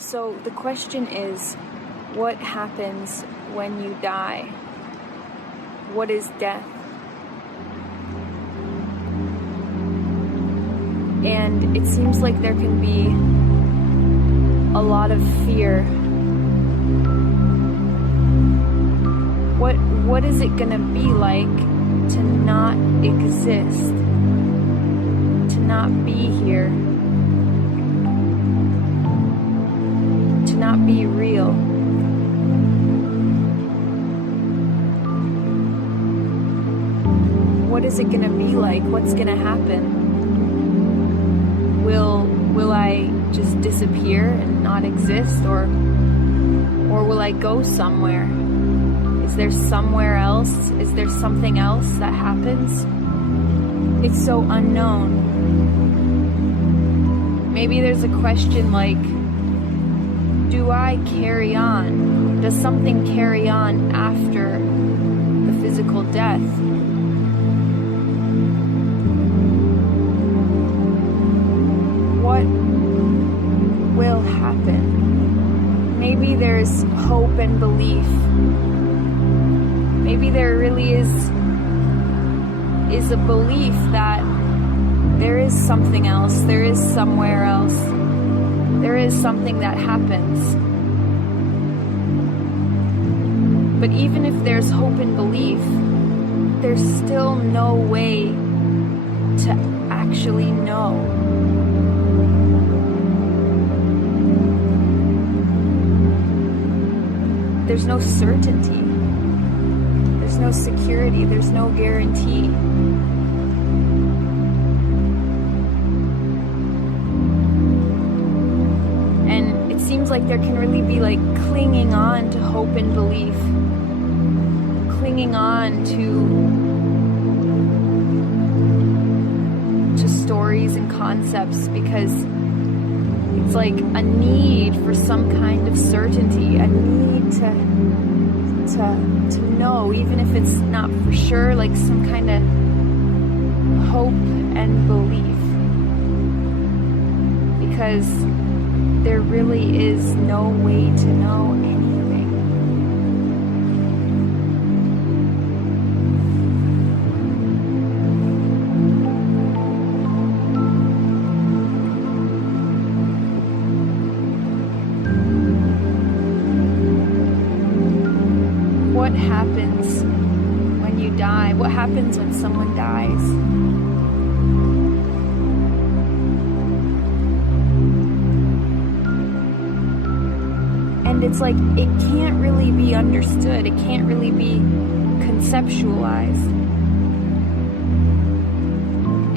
So the question is, what happens when you die? What is death? And it seems like there can be a lot of fear. What is it gonna be like to not exist? To not be here? To not be real? What is it gonna be like? What's gonna happen? Will I just disappear and not exist, or will I go somewhere? Is there somewhere else? Is there something else that happens? It's so unknown. Maybe there's a question like, do I carry on? Does something carry on after the physical death? What will happen? Maybe there's hope and belief. Maybe there really is a belief that there is something else, there is somewhere else, there is something that happens. But even if there's hope and belief, there's still no way to actually know. There's no certainty. There's no security. There's no guarantee. And it seems like there can really be like clinging on to hope and belief. Clinging on to stories and concepts, because it's like a need for some kind of certainty, a need to know, even if it's not for sure, like some kind of hope and belief. Because there really is no way to know anything. What happens when you die? What happens when someone dies? And it's like, it can't really be understood. It can't really be conceptualized.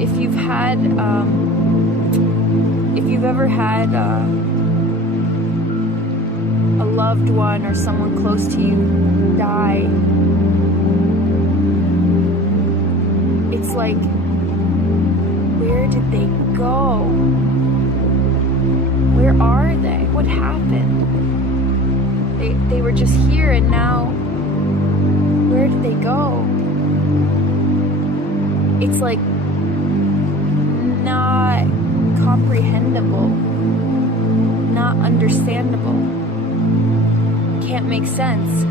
If you've ever had a loved one or someone close to you die, it's like, where did they go? Where are they? What happened? They were just here, and now where did they go? It's like not comprehensible, not understandable. Can't make sense.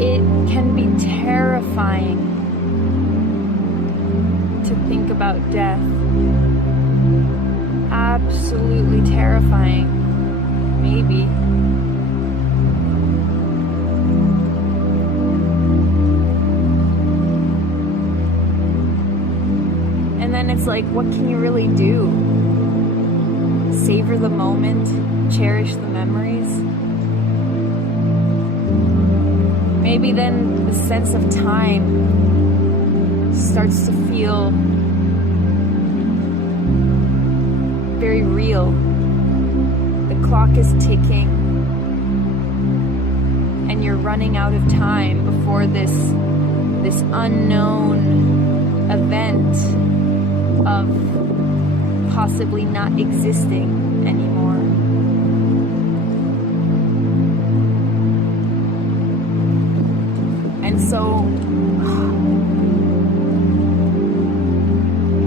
It can be terrifying to think about death. Absolutely terrifying, maybe. And then it's like, what can you really do? Savor the moment, cherish the memories. Maybe then the sense of time starts to feel very real. The clock is ticking, and you're running out of time before this unknown event of possibly not existing anymore. And so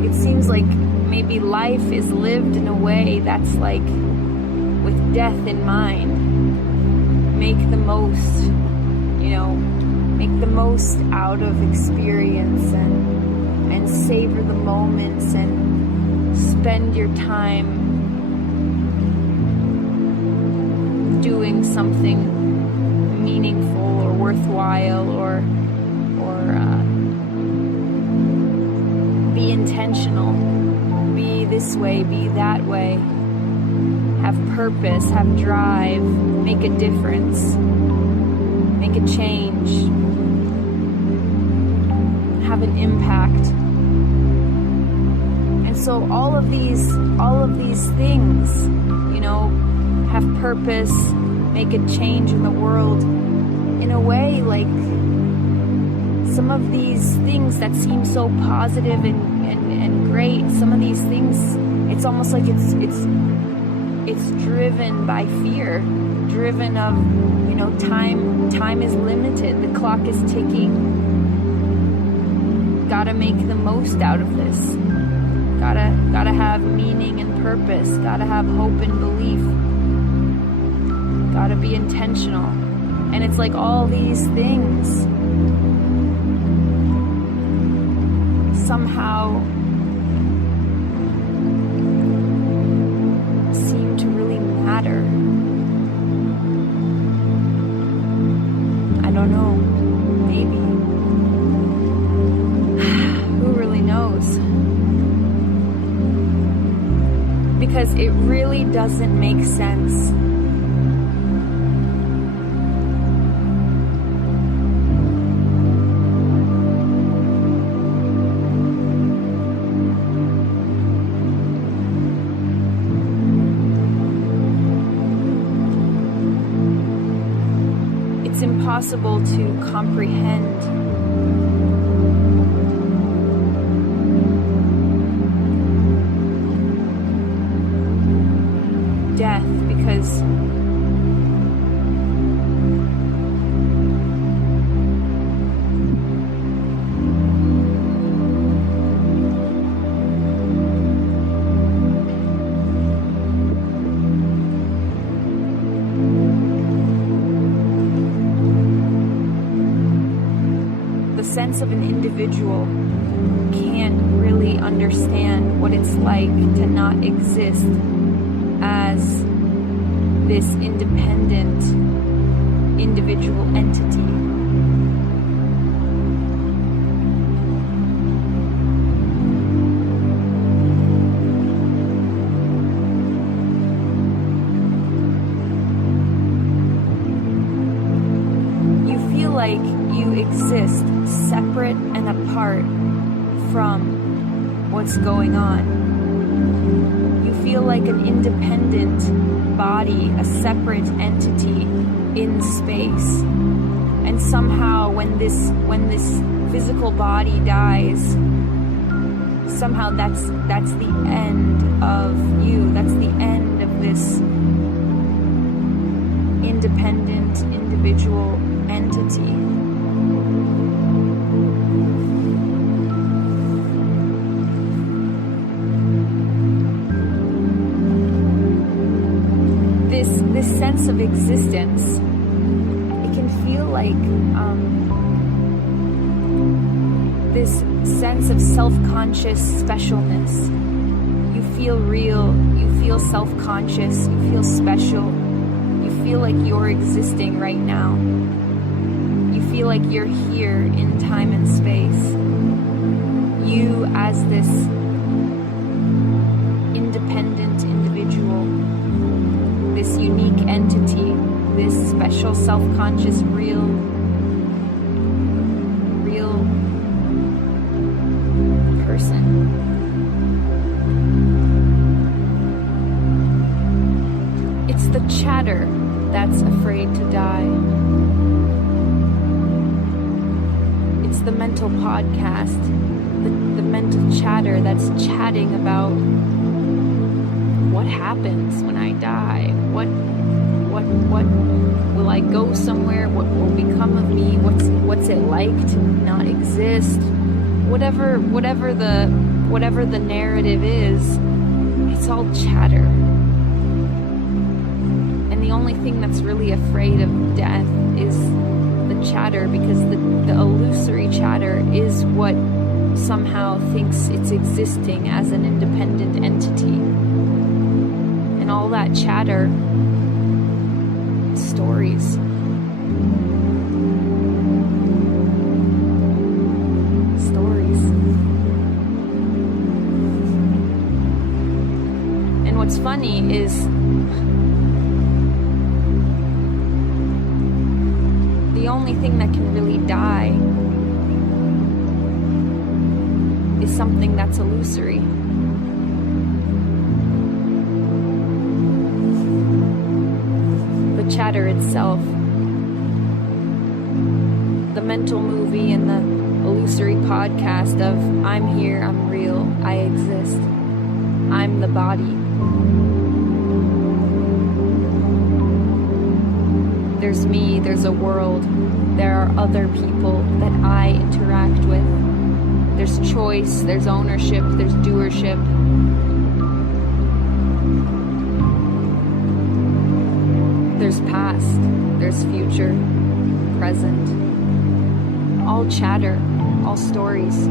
it seems like maybe maybe life is lived in a way that's like with death in mind. Make the most, make the most out of experience and savor the moments and spend your time doing something meaningful or worthwhile or be intentional. Be this way, be that way. Have purpose, have drive, make a difference, make a change, have an impact. And so all of these things, have purpose, make a change in the world, in a way, like some of these things that seem so positive and great, some of these things, it's almost like it's driven by fear, driven of, time is limited, the clock is ticking. Gotta make the most out of this. Gotta have meaning and purpose. Gotta have hope and belief. Gotta be intentional. And it's like all these things somehow seem to really matter. I don't know. Maybe. Who really knows? Because it really doesn't make sense. It's impossible to comprehend death because the sense of an individual can't really understand what it's like to not exist as this independent individual entity. You feel like you exist separate and apart from what's going on. You feel like an independent body, a separate entity in space. And somehow when this physical body dies, somehow that's the end of you. That's the end of this independent individual entity. This sense of existence, it can feel like this sense of self-conscious specialness. You feel real, you feel self-conscious, you feel special, you feel like you're existing right now. You feel like you're here in time and space. You as this independent individual, this unique entity, this special self-conscious real person. It's the chatter that's afraid to die. It's the mental podcast, the mental chatter that's chatting about what happens when I die? What will I go somewhere? What will become of me? What's it like to not exist? Whatever the whatever the narrative is, it's all chatter. And the only thing that's really afraid of death is the chatter, because the illusory chatter is what somehow thinks it's existing as an independent entity. And all that chatter, stories. And what's funny is the only thing that can really die is something that's illusory. The chatter itself, the mental movie and the illusory podcast of I'm here, I'm real, I exist, I'm the body. There's me, there's a world, there are other people that I interact with. There's choice, there's ownership, there's doership. There's past, there's future, present. All chatter, all stories.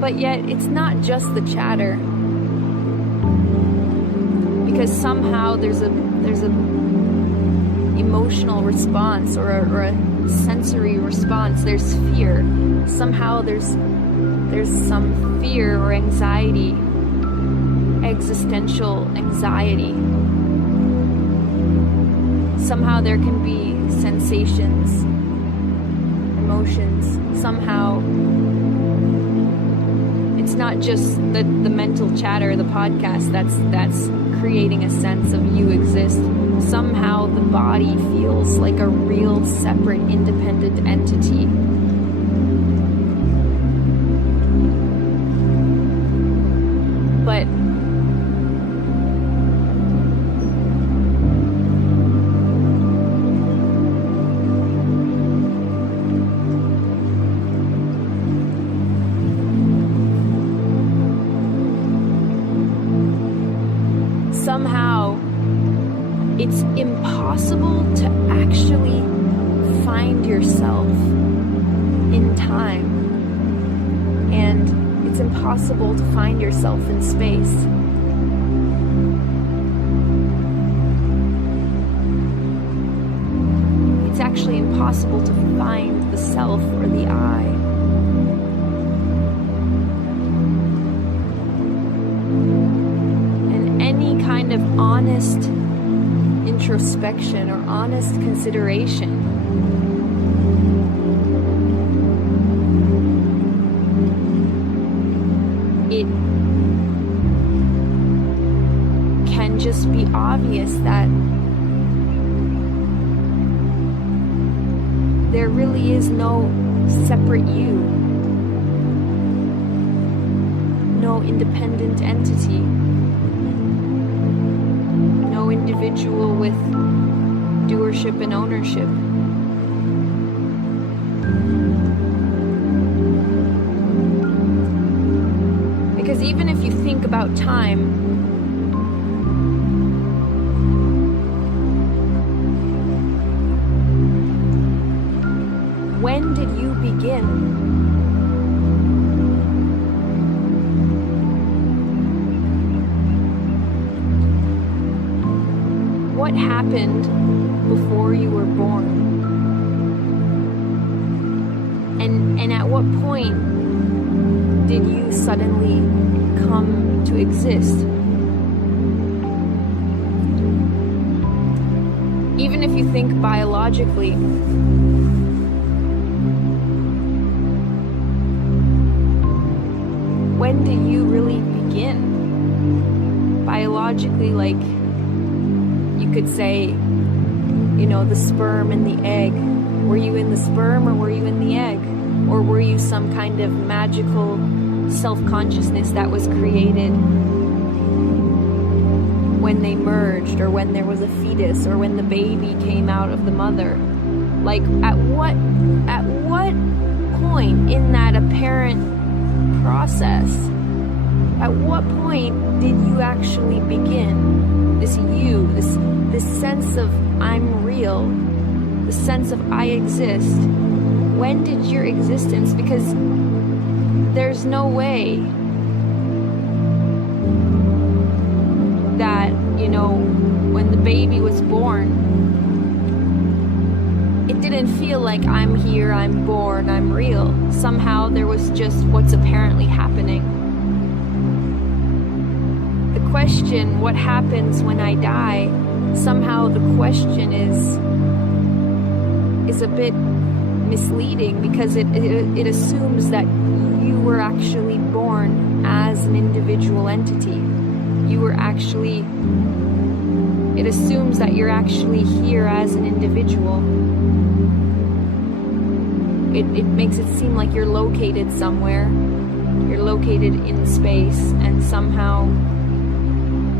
But yet, it's not just the chatter. Because somehow there's a emotional response or a sensory response. There's fear. Somehow there's some fear or anxiety, existential anxiety. Somehow there can be sensations, emotions. Somehow it's not just the mental chatter, the podcast that's creating a sense of you exist. Somehow the body feels like a real, separate, independent entity. But somehow it's impossible to actually find yourself in time, and it's impossible to find yourself in space. It's actually impossible to find the self or the I. Any kind of honest introspection or honest consideration it can just be obvious that there really is no separate you, no independent entity, no individual with doership and ownership. Because even if you think about time, when did you begin? What happened before you were born? And at what point did you suddenly come to exist? Even if you think biologically, when did you really begin? Biologically, like, you could say, the sperm and the egg. Were you in the sperm or were you in the egg? Or were you some kind of magical self-consciousness that was created when they merged, or when there was a fetus, or when the baby came out of the mother? Like, at what point in that apparent process, at what point did you actually begin this you, this sense of I'm real, the sense of I exist? When did your existence, because there's no way that, when the baby was born, it didn't feel like I'm here, I'm born, I'm real. Somehow there was just what's apparently happening. The question, what happens when I die, somehow the question is a bit misleading, because it assumes that you were actually born as an individual entity. It assumes that you're actually here as an individual. It makes it seem like you're located somewhere. You're located in space, and somehow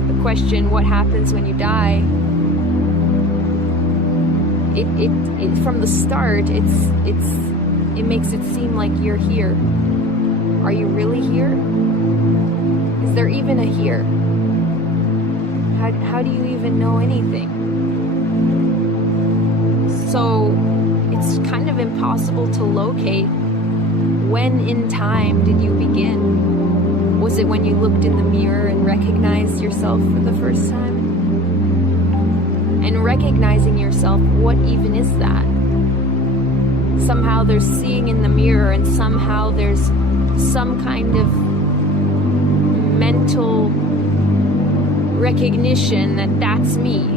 the question, what happens when you die, it from the start, it makes it seem like you're here. Are you really here? Is there even a here? How do you even know anything? So it's kind of impossible to locate. When in time did you begin? Was it when you looked in the mirror and recognized yourself for the first time? And recognizing yourself, what even is that? Somehow there's seeing in the mirror, and somehow there's some kind of mental recognition that that's me.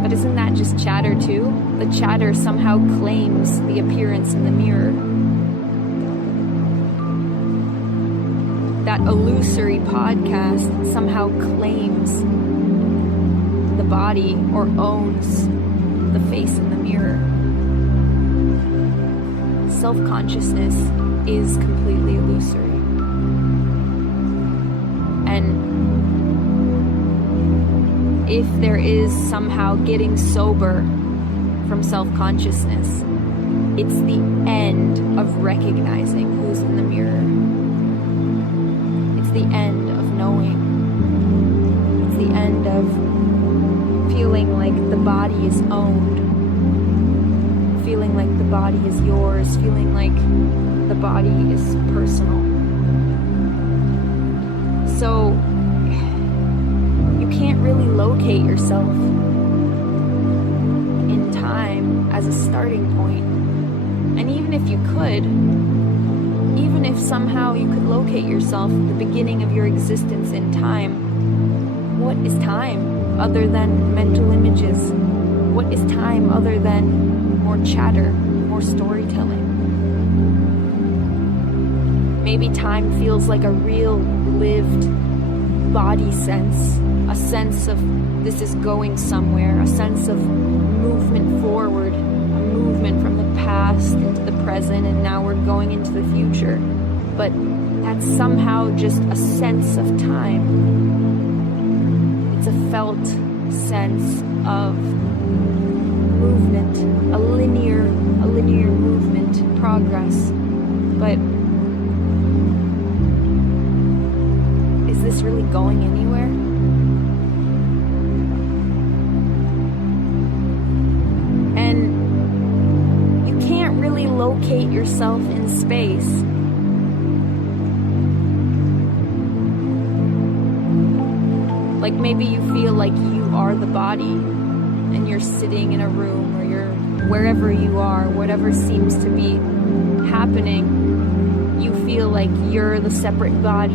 But isn't that just chatter too? The chatter somehow claims the appearance in the mirror. That illusory podcast somehow claims the body, or owns the face in the mirror. Self-consciousness is completely illusory. And if there is somehow getting sober from self-consciousness, it's the end of recognizing who's in the mirror. It's the end of knowing. It's the end of feeling like the body is owned, feeling like the body is yours, feeling like the body is personal. So you can't really locate yourself in time as a starting point. And even if you could, even if somehow you could locate yourself at the beginning of your existence in time, what is time other than mental images? What is time other than more chatter, more storytelling? Maybe time feels like a real lived body sense, a sense of this is going somewhere, a sense of movement forward, a movement from the past into the present, and now we're going into the future. But that's somehow just a sense of time. It's a felt sense of movement, a linear movement, progress. But is this really going anywhere? And you can't really locate yourself in space. Like maybe you feel like you are the body and you're sitting in a room, or you're wherever you are, whatever seems to be happening, you feel like you're the separate body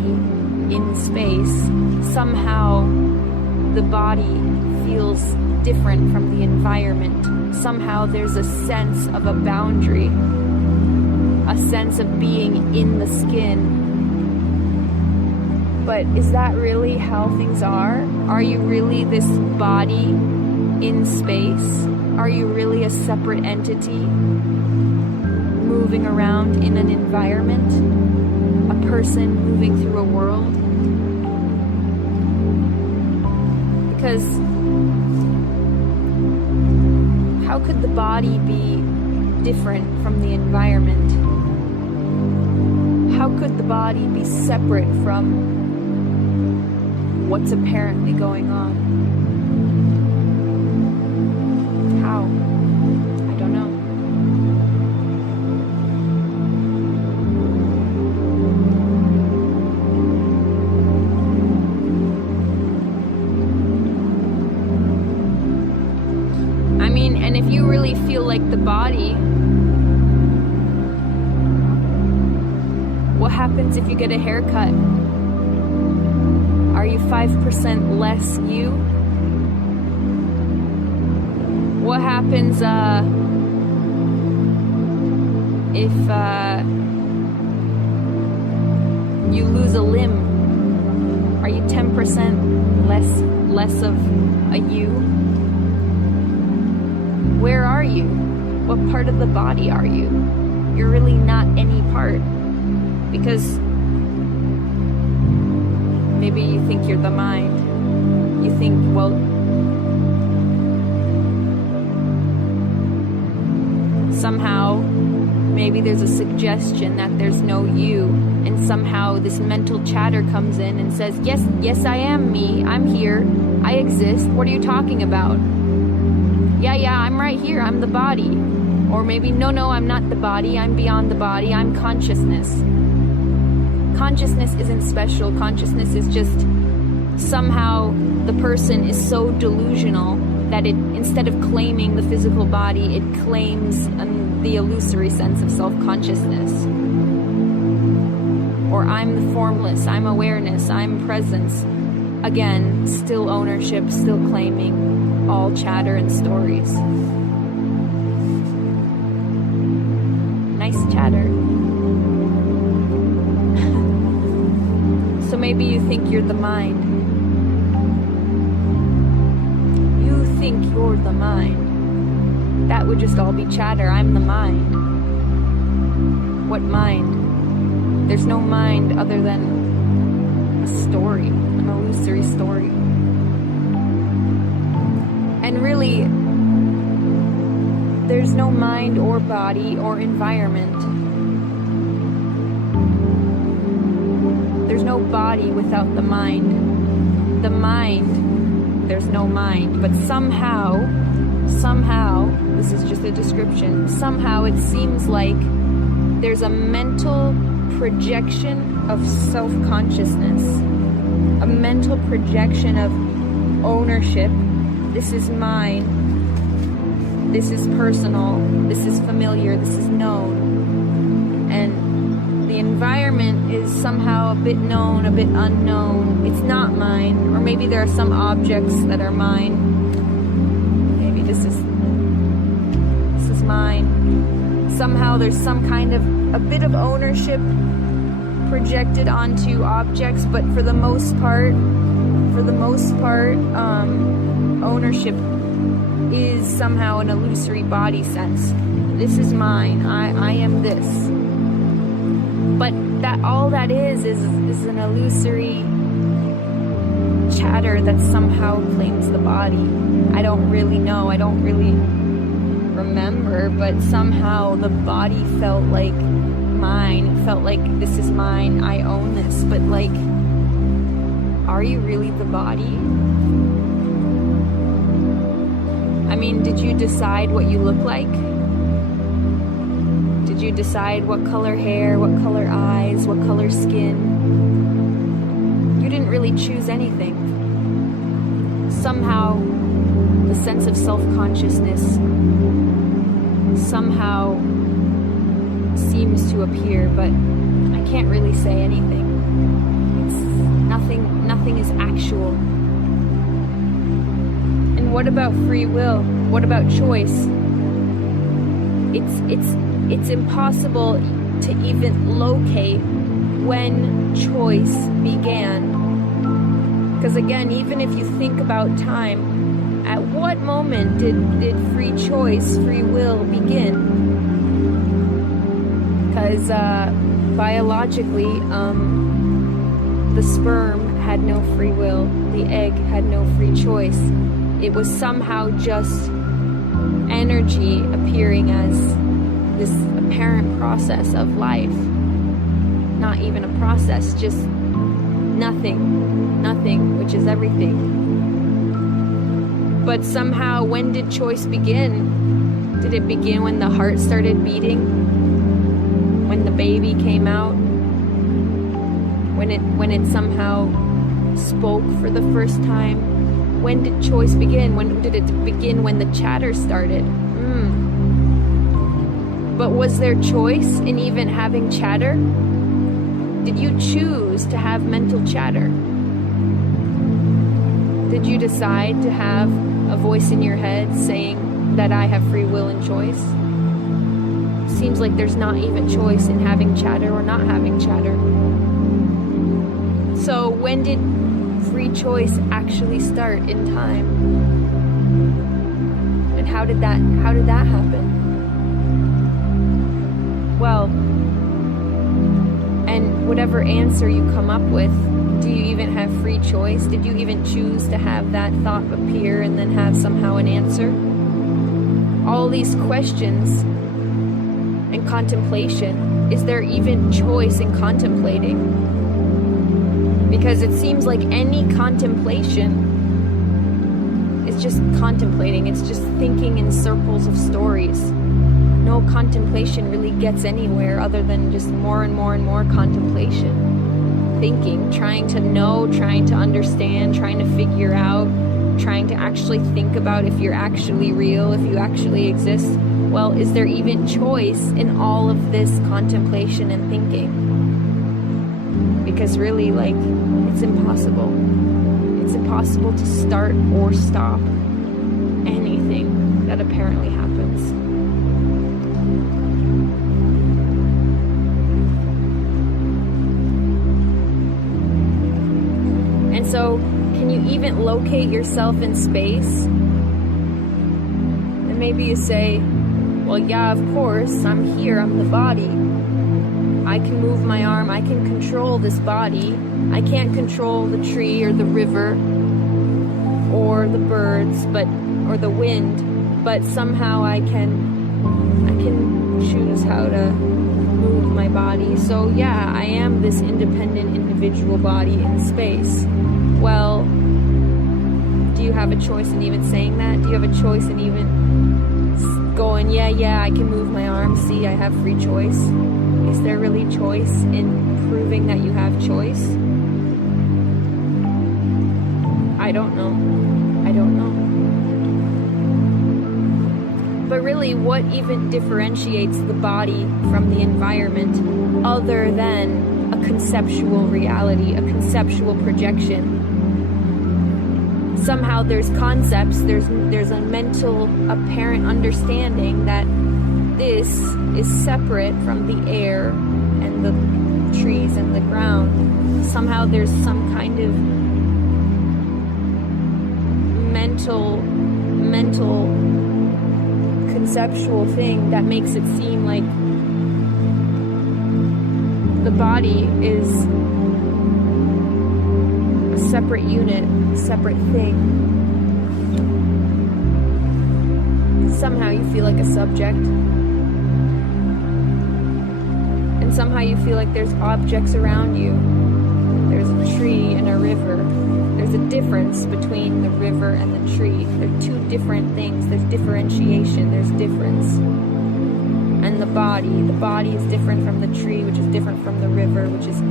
in space. Somehow the body feels different from the environment. Somehow there's a sense of a boundary, a sense of being in the skin. But is that really how things are? Are you really this body in space? Are you really a separate entity moving around in an environment? A person moving through a world? Because how could the body be different from the environment? How could the body be separate from what's apparently going on? How? I don't know. I mean, and if you really feel like the body, what happens if you get a haircut? Are you 5% less you? What happens if you lose a limb? Are you 10% less of a you? Where are you? What part of the body are you? You're really not any part. Because maybe you think you're the mind. You think, well, somehow, maybe there's a suggestion that there's no you, and somehow this mental chatter comes in and says, yes, I am me. I'm here. I exist. What are you talking about? Yeah, I'm right here. I'm the body. Or maybe, no, I'm not the body. I'm beyond the body. I'm consciousness. Consciousness isn't special. Consciousness is just somehow the person is so delusional that it, instead of claiming the physical body, it claims the illusory sense of self-consciousness. Or I'm the formless, I'm awareness, I'm presence. Again, still ownership, still claiming, all chatter and stories. Nice chatter. So maybe you think you're the mind. You think you're the mind. That would just all be chatter. I'm the mind. What mind? There's no mind other than a story, an illusory story. And really, there's no mind or body or environment. There's no body without the mind. The mind, there's no mind. But somehow, this is just a description, somehow it seems like there's a mental projection of self-consciousness, a mental projection of ownership. This is mine. This is personal. This is familiar. This is known. And the environment is somehow a bit known, a bit unknown. It's not mine. Or maybe there are some objects that are mine. Maybe this is mine. Somehow there's some kind of a bit of ownership projected onto objects, but for the most part, ownership is somehow an illusory body sense. This is mine. I am this. But that all that is an illusory chatter that somehow claims the body. I don't really know. I don't really remember, but somehow the body felt like mine. It felt like this is mine. I own this. But like, are you really the body? I mean, did you decide what you look like? Did you decide what color hair, what color eyes, what color skin? You didn't really choose anything. Somehow, the sense of self-consciousness somehow seems to appear, but I can't really say anything. Nothing is actual. And what about free will? What about choice? It's impossible to even locate when choice began. Because again, even if you think about time, at what moment did free choice, free will begin? Because biologically, the sperm had no free will, the egg had no free choice. It was somehow just energy appearing as this apparent process of life. not even a process, just nothing, which is everything. But somehow, when did choice begin? Did it begin when the heart started beating? When the baby came out? When it somehow spoke for the first time? When did choice begin? When did it begin? When the chatter started? But was there choice in even having chatter? Did you choose to have mental chatter? Did you decide to have a voice in your head saying that I have free will and choice? Seems like there's not even choice in having chatter or not having chatter. So when did free choice actually start in time? And how did that happen? Well, and whatever answer you come up with, do you even have free choice? Did you even choose to have that thought appear and then have somehow an answer? All these questions and contemplation, is there even choice in contemplating? Because it seems like any contemplation is just contemplating. It's just thinking in circles of stories. No contemplation really gets anywhere other than just more and more and more contemplation. Thinking, trying to know, trying to understand, trying to figure out, trying to actually think about if you're actually real, if you actually exist. Well, is there even choice in all of this contemplation and thinking? Because really, like, it's impossible. It's impossible to start or stop anything that apparently happens. And so, can you even locate yourself in space? And maybe you say, well, yeah, of course, I'm here, I'm the body. I can move my arm, I can control this body. I can't control the tree or the river or the birds, or the wind, but somehow I can choose how to move my body. So yeah, I am this independent individual body in space. Well, do you have a choice in even saying that? Do you have a choice in even going, yeah, I can move my arm, see, I have free choice? Is there really choice in proving that you have choice? I don't know. But really, what even differentiates the body from the environment other than a conceptual reality, a conceptual projection? Somehow there's concepts, there's a mental apparent understanding that this is separate from the air and the trees and the ground. Somehow there's some kind of mental conceptual thing that makes it seem like the body is a separate unit, a separate thing. Somehow you feel like a subject. And somehow you feel like there's objects around you. There's a tree and a river. There's a difference between the river and the tree. They're two different things. There's differentiation. There's difference. And the body is different from the tree, which is different from the river, which is...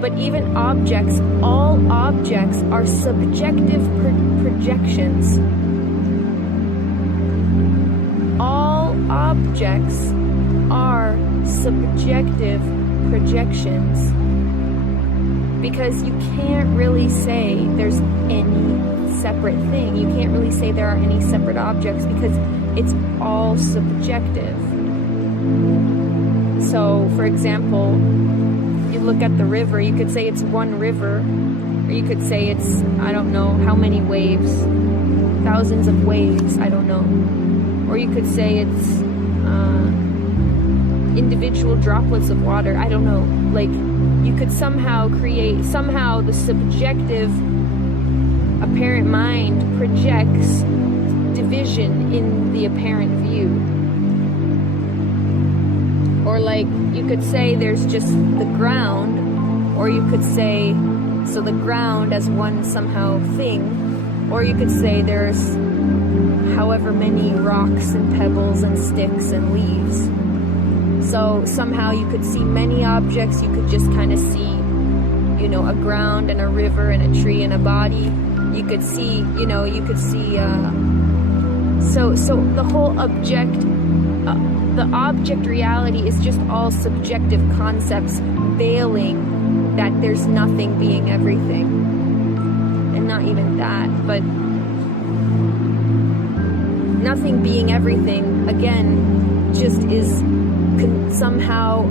But even objects, all objects are subjective projections. All objects are subjective projections. Because you can't really say there's any separate thing. You can't really say there are any separate objects because it's all subjective. So, for example, you look at the river, you could say it's one river, or you could say it's, I don't know, how many waves, thousands of waves, I don't know. Or you could say it's individual droplets of water, I don't know. Like, you could somehow the subjective apparent mind projects division in the apparent view. Or like, you could say there's just the ground, or you could say, so the ground as one somehow thing, or you could say there's however many rocks and pebbles and sticks and leaves. So somehow you could see many objects. You could just kind of see, a ground and a river and a tree and a body. You could see, so the whole the object reality is just all subjective concepts veiling that there's nothing being everything. And not even that, but nothing being everything, again, just is somehow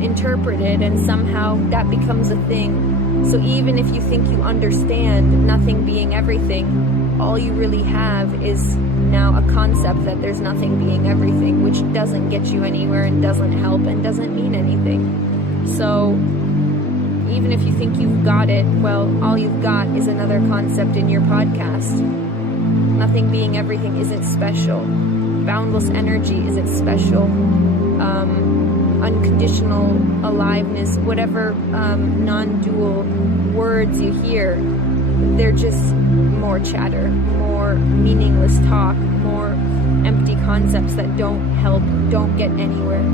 interpreted, and somehow that becomes a thing. So even if you think you understand nothing being everything, all you really have is now a concept that there's nothing being everything, which doesn't get you anywhere and doesn't help and doesn't mean anything. So even if you think you've got it, well, all you've got is another concept in your podcast. Nothing being everything isn't special. Boundless energy isn't special. Unconditional aliveness, whatever non-dual words you hear, they're just more chatter, more meaningless talk, more empty concepts that don't help, don't get anywhere,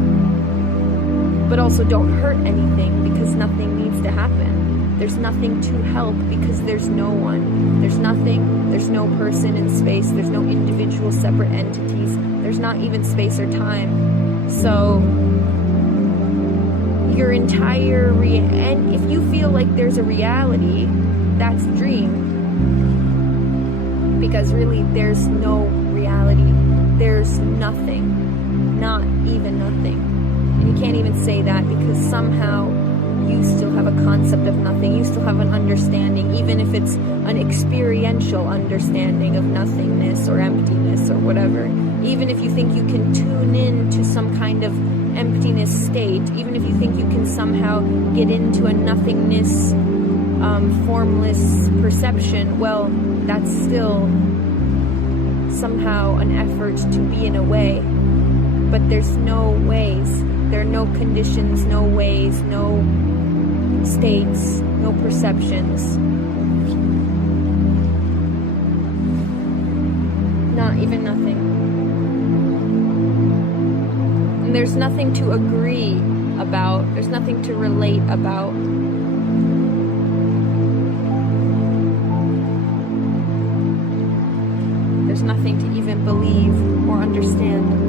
but also don't hurt anything, because nothing needs to happen. There's nothing to help because there's no one. There's nothing, there's no person in space, there's no individual separate entities, there's not even space or time. So your entire and if you feel like there's a reality, that's a dream. Because really there's no reality. There's nothing. Not even nothing. And you can't even say that, because somehow you still have a concept of nothing. You still have an understanding, even if it's an experiential understanding of nothingness or emptiness or whatever. Even if you think you can tune in to some kind of emptiness state, even if you think you can somehow get into a nothingness, formless perception, well, that's still somehow an effort to be in a way. But there's no ways. There are no conditions, no ways, no states, no perceptions. Not even nothing. And there's nothing to agree about. There's nothing to relate about. There's nothing to even believe or understand.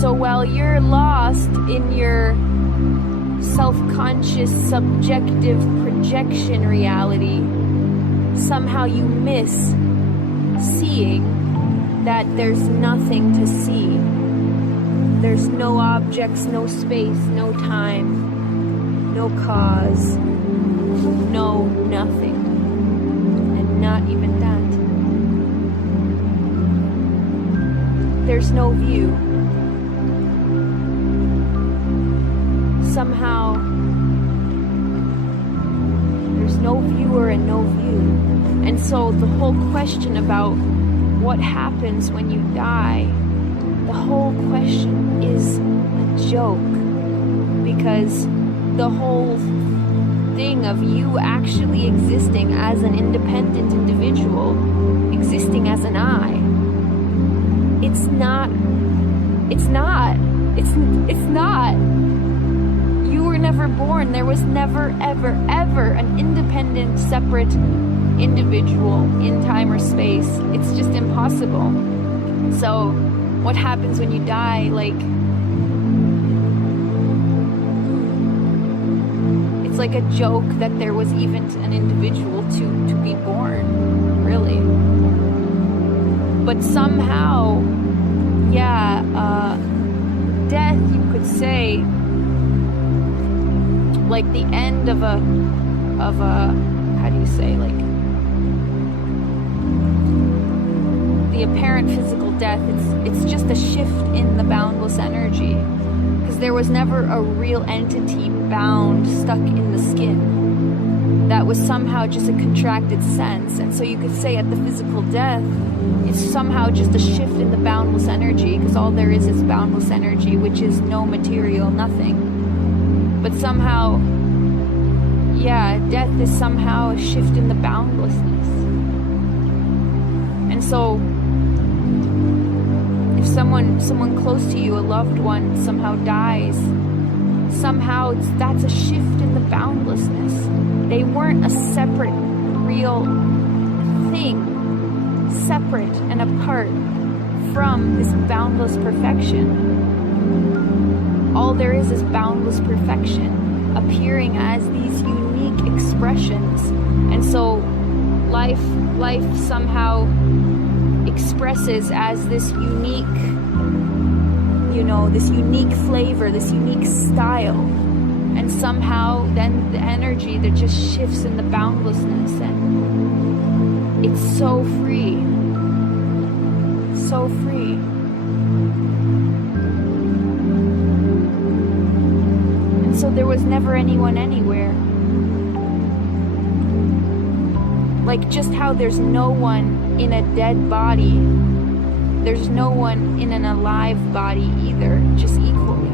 So while you're lost in your self-conscious, subjective projection reality, somehow you miss seeing that there's nothing to see. There's no objects, no space, no time, no cause, no nothing, and not even that. There's no view. Somehow there's no viewer and no view. And so the whole question about what happens when you die, the whole question is a joke, because the whole thing of you actually existing as an independent individual, existing as an I, it's not. You were never born. There was never, ever, ever an independent, separate individual in time or space. It's just impossible. So what happens when you die? Like, it's like a joke that there was even an individual to be born, really. But somehow, death, you could say, like the end of a how do you say, like the apparent physical death, it's just a shift in the boundless energy, because there was never a real entity bound, stuck in the skin. that was somehow just a contracted sense. And so you could say at the physical death, it's somehow just a shift in the boundless energy, because all there is boundless energy, which is no material, nothing. But somehow, yeah, death is somehow a shift in the boundlessness. And so if someone close to you, a loved one, somehow dies, somehow that's a shift in the boundlessness. They weren't a separate, real thing, separate and apart from this boundless perfection. All there is boundless perfection, appearing as these unique expressions. And so life somehow expresses as this unique, this unique flavor, this unique style. And somehow then the energy that just shifts in the boundlessness, and it's so free. So free. And so there was never anyone anywhere. Like just how there's no one in a dead body, there's no one in an alive body either, just equally.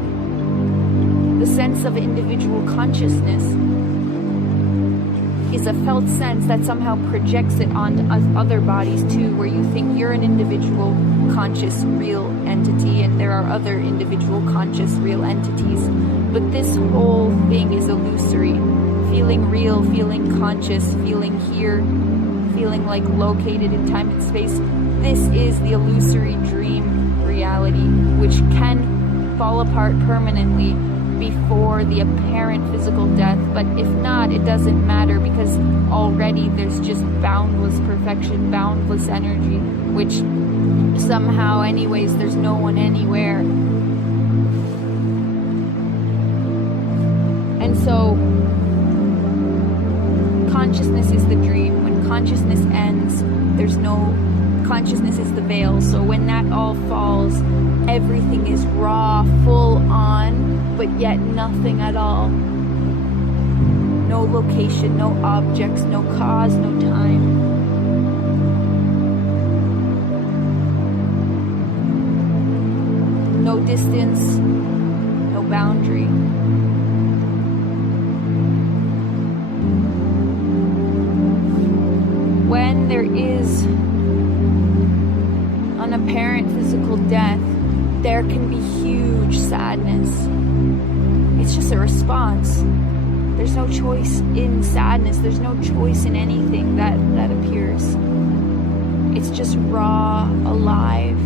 The sense of individual consciousness is a felt sense that somehow projects it onto other bodies too, where you think you're an individual conscious real entity and there are other individual conscious real entities. But this whole thing is illusory. Feeling real, feeling conscious, feeling here, feeling like located in time and space. This is the illusory dream reality, which can fall apart permanently before the apparent physical death. But if not, it doesn't matter, because already there's just boundless perfection, boundless energy, which somehow anyways there's no one anywhere. And so consciousness is the dream. When consciousness ends, there's no consciousness, is the veil. So when that all falls, everything is raw, full on, but yet nothing at all. No location, no objects, no cause, no time. No distance, no boundary. When there is an apparent physical death, there can be huge sadness. It's just a response. There's no choice in sadness. There's no choice in anything that appears. It's just raw, alive.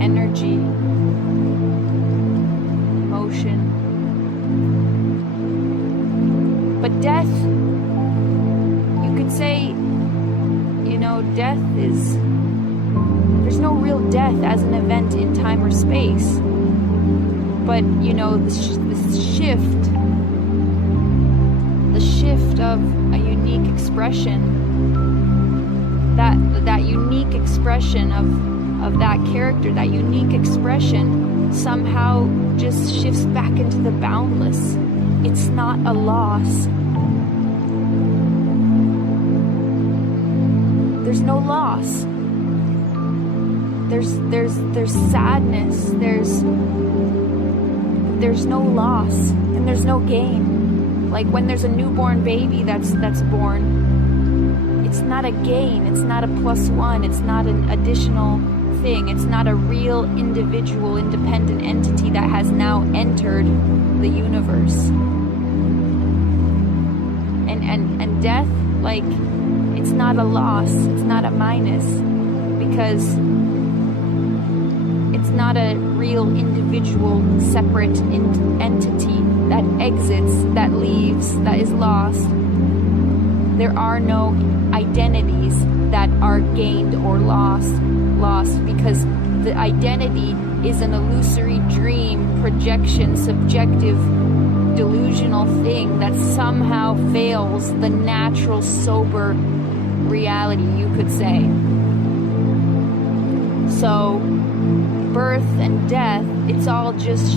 Energy. Motion. But death, you could say, death is, there's no real death as an event in time or space. But, this shift, the shift of a unique expression, that unique expression of that character, that unique expression somehow just shifts back into the boundless. It's not a loss. There's no loss. There's sadness. There's no loss, and there's no gain. Like when there's a newborn baby that's born, it's not a gain. It's not a +1. It's not an additional thing. It's not a real individual independent entity that has now entered the universe. And death, like, it's not a loss, it's not a minus, because it's not a real individual separate entity that exits, that leaves, that is lost. There are no identities that are gained or lost, because the identity is an illusory dream, projection, subjective, delusional thing that somehow fails the natural, sober reality, you could say. So birth and death, it's all just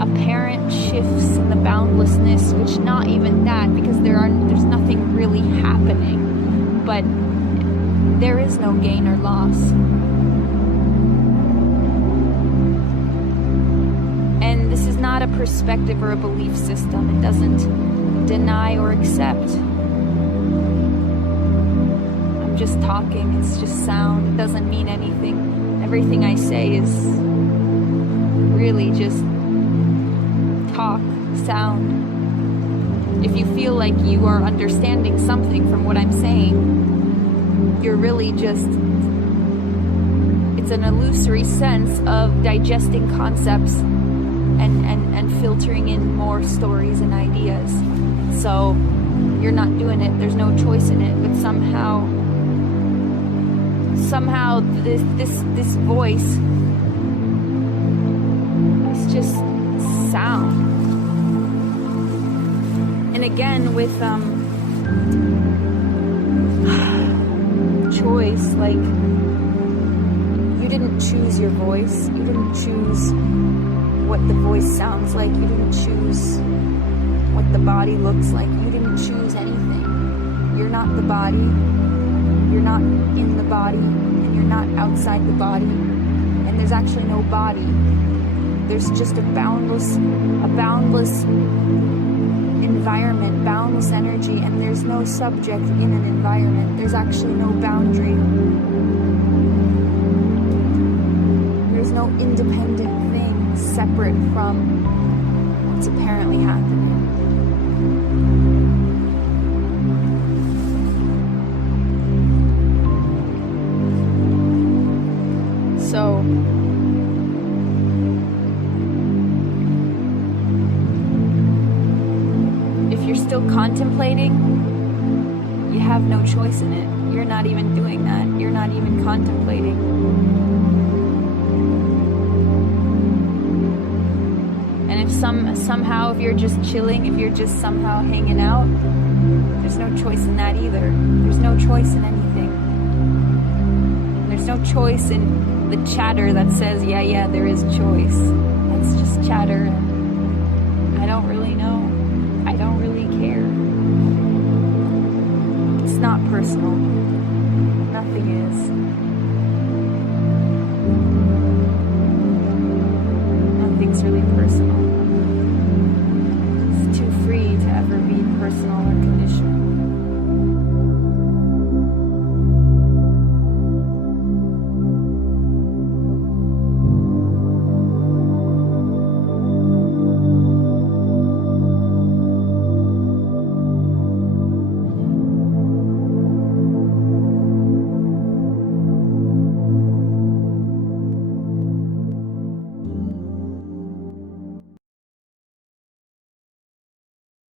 apparent shifts in the boundlessness, which not even that, because there's nothing really happening, but there is no gain or loss. And this is not a perspective or a belief system. It doesn't deny or accept. I'm just talking, it's just sound. It doesn't mean anything. Everything I say is really just talk, sound. If you feel like you are understanding something from what I'm saying, you're really just, it's an illusory sense of digesting concepts and filtering in more stories and ideas. So you're not doing it, there's no choice in it, but somehow this voice is just sound. And again, with choice, like, you didn't choose your voice, you didn't choose what the voice sounds like, you didn't choose what the body looks like, you didn't choose anything. You're not the body, you're not in the body, and you're not outside the body, and there's actually no body. There's just a boundless environment, boundless energy, and there's no subject in an environment. There's actually no boundary. There's no independent thing separate from what's apparently happening. So if you're still contemplating, you have no choice in it. You're not even doing that. You're not even contemplating. And if somehow if you're just chilling, if you're just somehow hanging out, there's no choice in that either. There's no choice in anything. There's no choice in the chatter that says, yeah, there is choice. That's just chatter. I don't really know. I don't really care. It's not personal. Nothing is.